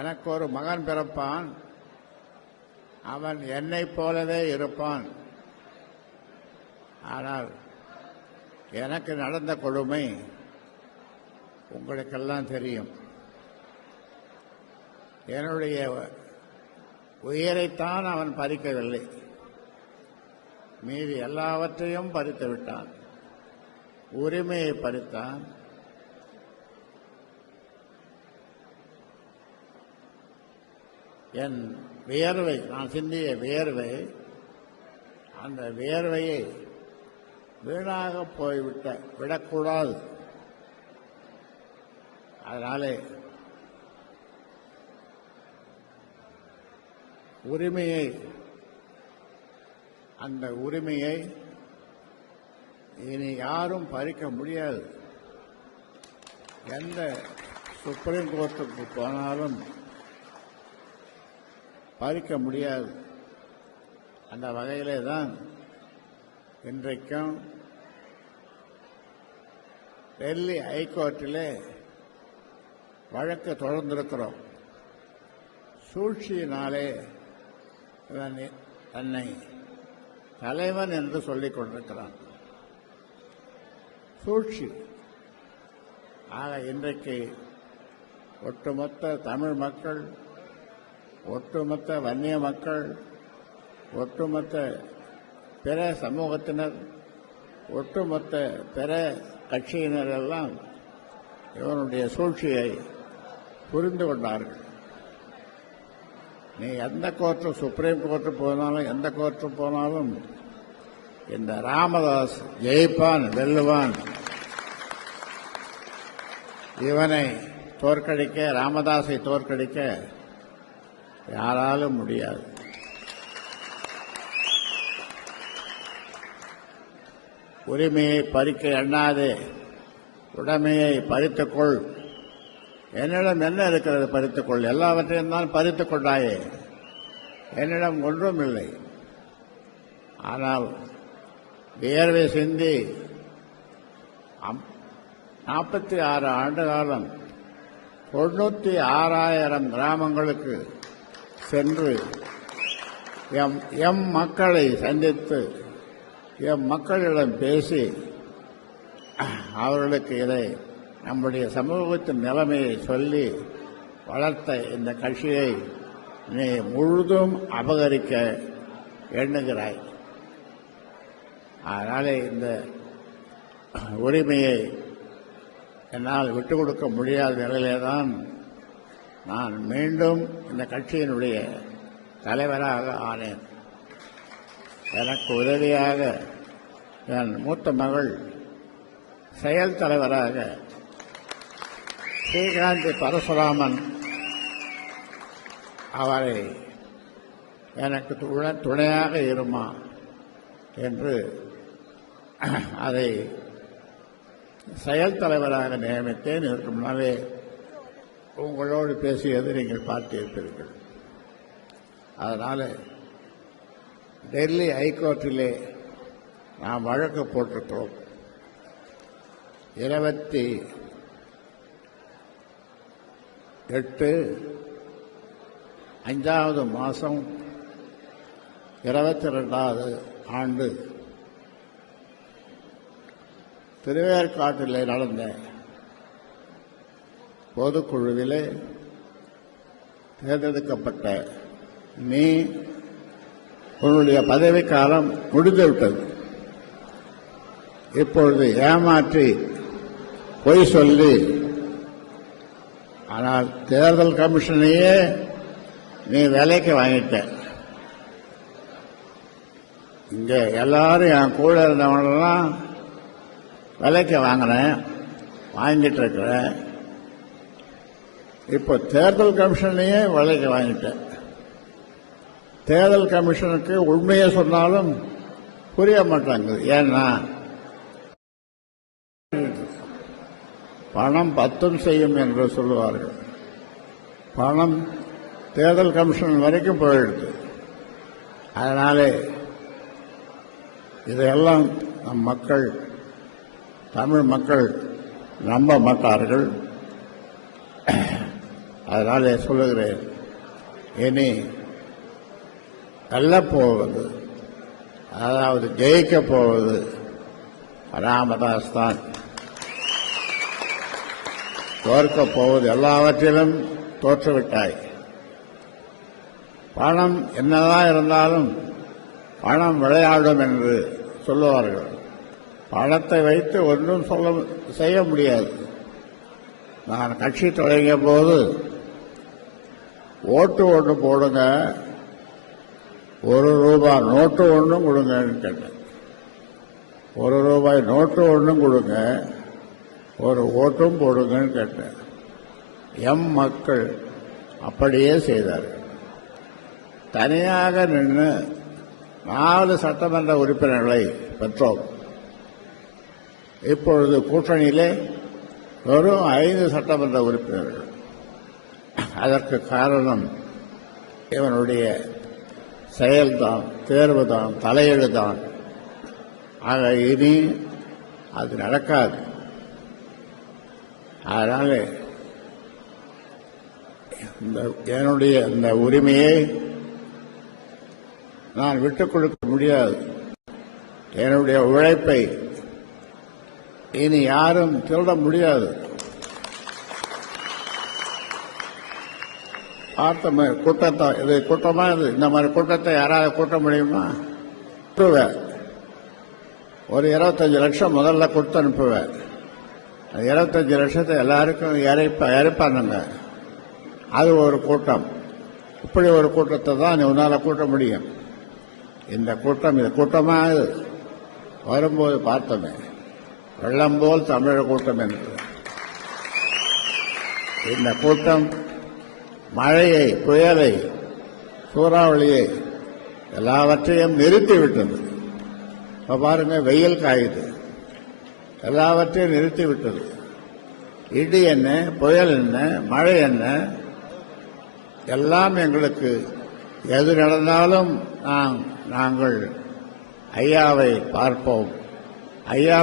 எனக்கு ஒரு மகன் பிறப்பான், அவன் என்னைப் போலவே இருப்பான். ஆனால் எனக்கு நடந்த கொடுமை உங்களுக்கெல்லாம் தெரியும். என்னுடைய உயிரைத்தான் அவன் பறிக்கவில்லை, மீதி எல்லாவற்றையும் பறித்து விட்டான். உரிமையை பறித்தான். என் வியர்வை, நான் சிந்திய வியர்வை, அந்த வியர்வையை வீணாக விடக்கூடாது. அதனாலே அந்த உரிமையை இனி யாரும் பறிக்க முடியாது. எந்த சுப்ரீம் கோர்ட்டுக்கு போனாலும் பறிக்க முடியாது. அந்த வகையிலே தான் இன்றைக்கும் டெல்லி ஹைகோர்ட்டிலே வழக்கு தொடர்ந்திருக்கிறோம். சூழ்ச்சியினாலே தன்னை தலைவன் என்று சொல்லிக் கொண்டிருக்கிறான். சூழ்ச்சி. ஆக இன்றைக்கு ஒட்டுமொத்த தமிழ் மக்கள், ஒட்டுமொத்த வன்னிய மக்கள், ஒட்டுமொத்த பிற சமூகத்தினர், ஒட்டுமொத்த பிற கட்சியினர் எல்லாம் இவனுடைய சூழ்ச்சியை புரிந்து கொண்டார்கள். நீ எந்த கோர்ட்டு, சுப்ரீம் கோர்ட்டு போனாலும், எந்த கோர்ட்டு போனாலும் இந்த ராமதாஸ் ஜெயிப்பான், வெல்லுவான். இவனை தோற்கடிக்க, ராமதாஸை தோற்கடிக்க யாராலும் முடியாது. உரிமையை பறிக்க எண்ணாதே, உடைமையை பறித்துக்கொள். என்னிடம் என்ன இருக்கிறது பறித்துக்கொள்? எல்லாவற்றையும் தான் பறித்துக் கொண்டாயே, என்னிடம் ஒன்றும் இல்லை. ஆனால் வியர்வை சிந்தி 46 ஆண்டு காலம் 96,000 கிராமங்களுக்கு சென்று எம் மக்களை சந்தித்து, எம் மக்களிடம் பேசி, அவர்களுக்கு இதை நம்முடைய சமூகத்தின் நிலைமையை சொல்லி வளர்த்த இந்த கட்சியை நீ முழுதும் அபகரிக்க எண்ணுகிறாய். அதனாலே இந்த உரிமையை என்னால் விட்டுக் கொடுக்க முடியாத நிலையில்தான் நான் மீண்டும் இந்த கட்சியினுடைய தலைவராக ஆனேன். எனக்கு உதவியாக என் மூத்த மகள் செயல் தலைவராக ஸ்ரீகாந்தி பரசுராமன் அவரை எனக்கு துணையாக இருமா என்று அதை செயல் தலைவராக நியமித்தேன். இதற்கு முன்னாலே உங்களோடு பேசியது நீங்கள் பார்த்திருப்பீர்கள். அதனால டெல்லி ஹைகோர்ட்டிலே நாம் வழக்கு போட்டிருக்கிறோம். 28 5வது மாதம் 22வது ஆண்டு திருவேற்காட்டிலே நடந்த பொதுக்குழுவிலே தேர்ந்தெடுக்கப்பட்ட நீ, உன்னுடைய பதவிக்காலம் முடிந்துவிட்டது. இப்பொழுது ஏமாற்றி பொய் சொல்லி, ஆனால் தேர்தல் கமிஷனையே நீ விலைக்கு வாங்கிட்ட. இங்க எல்லாரும் என் கூட இருந்தவனெல்லாம் விலைக்கு வாங்கினேன், வாங்கிட்டு இருக்கிறேன். இப்போ தேர்தல் கமிஷனையே விலைக்கு வாங்கிட்டேன். தேர்தல் கமிஷனுக்கு உண்மையை சொன்னாலும் புரிய மாட்டாங்க. ஏன்னா பணம் பத்தும் செய்யும் என்று சொல்லுவார்கள். பணம் தேர்தல் கமிஷன் வரைக்கும் போயிடுது. அதனாலே இதையெல்லாம் நம் மக்கள், தமிழ் மக்கள் நம்ப மாட்டார்கள். அதனாலே சொல்லுகிறேன், இனி வெல்லப் போவது, அதாவது ஜெயிக்கப் போவது ராமதாஸ் தான். தோற்கப் போவது எல்லாவற்றிலும் தோற்றுவிட்டாய். பணம் என்னதான் இருந்தாலும் பணம் விளையாடும் என்று சொல்லுவார்கள். பணத்தை வைத்து ஒன்றும் செய்ய முடியாது. நான் கட்சி தொடங்கிய போது ஓட்டு ஒன்று போடுங்க, ₹1 நோட்டு ஒன்றும் கொடுங்கன்னு கேட்டேன். ₹1 நோட்டு ஒன்றும் கொடுங்க, ஒரு ஓட்டும் போடுங்கன்னு கேட்டேன். மக்கள் அப்படியே செய்தார்கள். தனியாக நின்று 4 சட்டமன்ற உறுப்பினர்களை பெற்றோம். இப்பொழுது கூட்டணியிலே வெறும் 5 சட்டமன்ற உறுப்பினர்கள். அதற்கு காரணம் இவனுடைய செயல்தான், தேர்வுதான், தலையெழுதான். ஆக இனி அது நடக்காது. அதனால என்னுடைய இந்த உரிமையை நான் விட்டுக் கொடுக்க முடியாது. என்னுடைய உழைப்பை இனி யாரும் திருட முடியாது. பார்த்தோமே கூட்டத்தை, இது கூட்டமா, இது இந்த மாதிரி கூட்டத்தை யாராவது கூட்ட முடியுமா? ஒரு 25 லட்சம் முதல்ல கொடுத்து அனுப்புவேன். 25 லட்சத்தை எல்லாருக்கும் இறைப்பானுங்க. அது ஒரு கூட்டம். இப்படி ஒரு கூட்டத்தை தான் உன்னால கூட்ட முடியும். இந்த கூட்டம், இது கூட்டமா? வரும்போது பார்த்தோமே, வெள்ளம் போல் தமிழர் கூட்டம் என்று. இந்த கூட்டம் மழையை, புயலை, சூறாவளியை எல்லாவற்றையும் நிறுத்திவிட்டது. இப்ப பாருங்க, வெயில் காயுது, எல்லாவற்றையும் நிறுத்திவிட்டது. இடி என்ன, புயல் என்ன, மழை என்ன, எல்லாம் எங்களுக்கு எது நடந்தாலும் நாங்கள் ஐயாவை பார்ப்போம். ஐயா